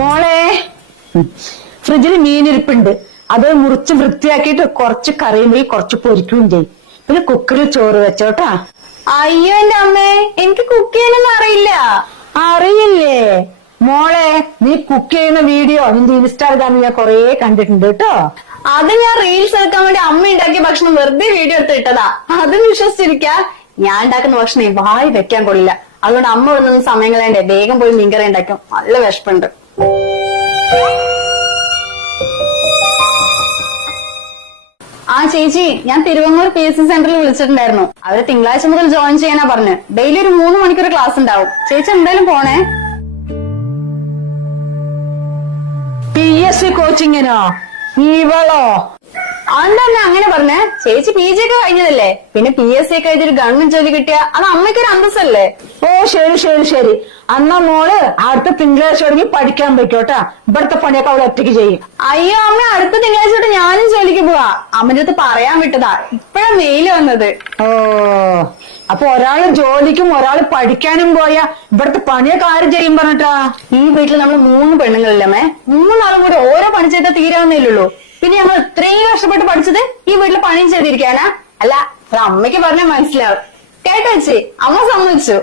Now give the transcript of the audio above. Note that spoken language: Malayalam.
മോളെ ഫ്രിഡ്ജിൽ മീനിരിപ്പുണ്ട്. അത് മുറിച്ച് വൃത്തിയാക്കിയിട്ട് കുറച്ച് കറിയും പോയി കുറച്ച് പൊരിക്കുകയും ചെയ്യും. പിന്നെ കുക്കറിൽ ചോറ് വെച്ചോട്ടാ. അയ്യോ എന്റെ അമ്മേ, എനിക്ക് കുക്ക് ചെയ്യാനൊന്നും അറിയില്ല. അറിയില്ലേ മോളെ? നീ കുക്ക് ചെയ്യുന്ന വീഡിയോ നിന്റെ ഇൻസ്റ്റാഗ്രാമിൽ ഞാൻ കൊറേ കണ്ടിട്ടുണ്ട് കേട്ടോ. അത് ഞാൻ റീൽസ് എടുക്കാൻ വേണ്ടി അമ്മ ഉണ്ടാക്കിയ ഭക്ഷണം വെറുതെ വീഡിയോ എടുത്ത് ഇട്ടതാ. അതും വിശ്വസിച്ചിരിക്കാ. ഞാൻ ഉണ്ടാക്കുന്ന ഭക്ഷണം വായി വെക്കാൻ കൊള്ളില്ല. അതുകൊണ്ട് അമ്മ ഒന്നും സമയം കളയണ്ടേ, വേഗം പോയി മീൻകറി ഉണ്ടാക്കും. നല്ല വിശപ്പുണ്ട്. ആ ചേച്ചി, ഞാൻ തിരുവങ്ങൂർ PSC സെന്ററിൽ വിളിച്ചിട്ടുണ്ടായിരുന്നു. അവര് തിങ്കളാഴ്ച മുതൽ ജോയിൻ ചെയ്യാനാ പറഞ്ഞു. ഡെയിലി ഒരു 3 മണിക്കൂർ ക്ലാസ് ഉണ്ടാവും. ചേച്ചി എന്തായാലും പോണേ. PSC കോച്ചിങ്ങിനോ? ഇവളോ? അതെന്താ അങ്ങനെ പറഞ്ഞേ? ചേച്ചി PG ഒക്കെ കഴിഞ്ഞതല്ലേ? പിന്നെ PSC ഒക്കെ എഴുതി ഒരു ഗവൺമെന്റ് ജോലി കിട്ടിയ അത് അമ്മയ്ക്കൊരു അന്തസ്സല്ലേ? ഓ ശരി ശരി ശരി. അന്നാ മോള് അടുത്ത തിങ്കളാഴ്ച തുടങ്ങി പഠിക്കാൻ പറ്റോട്ടാ. ഇവിടുത്തെ പണിയൊക്കെ അവൾ ഒറ്റയ്ക്ക് ചെയ്യും. അയ്യോ അമ്മ, അടുത്ത തിങ്കളാഴ്ച തൊട്ട് ഞാനും ജോലിക്ക് പോവാ. അമ്മന്റെ അടുത്ത് പറയാൻ വിട്ടതാ. ഇപ്പഴാ മെയിൽ വന്നത്. ഓ, അപ്പൊ ഒരാള് ജോലിക്കും ഒരാള് പഠിക്കാനും പോയാ ഇവിടുത്തെ പണിയൊക്കെ ആര് ചെയ്യും പറഞ്ഞിട്ടാ? ഈ വീട്ടിൽ നമ്മൾ 3 പെണ്ണുങ്ങളില്ലമ്മേ. 3 നാളും കൂടി ഓരോ പണി ചെയ്താൽ തീരാവുന്നില്ലല്ലോ. പിന്നെ ഞങ്ങൾ ഇത്രയും കഷ്ടപ്പെട്ട് പഠിച്ചത് ഈ വീട്ടിൽ പണിയും ചെയ്തിരിക്കാനാ? അല്ല, അത് അമ്മയ്ക്ക് പറഞ്ഞാൽ മനസ്സിലാവും. കേട്ടോ ചേച്ചി, അമ്മ സമ്മതിച്ചു.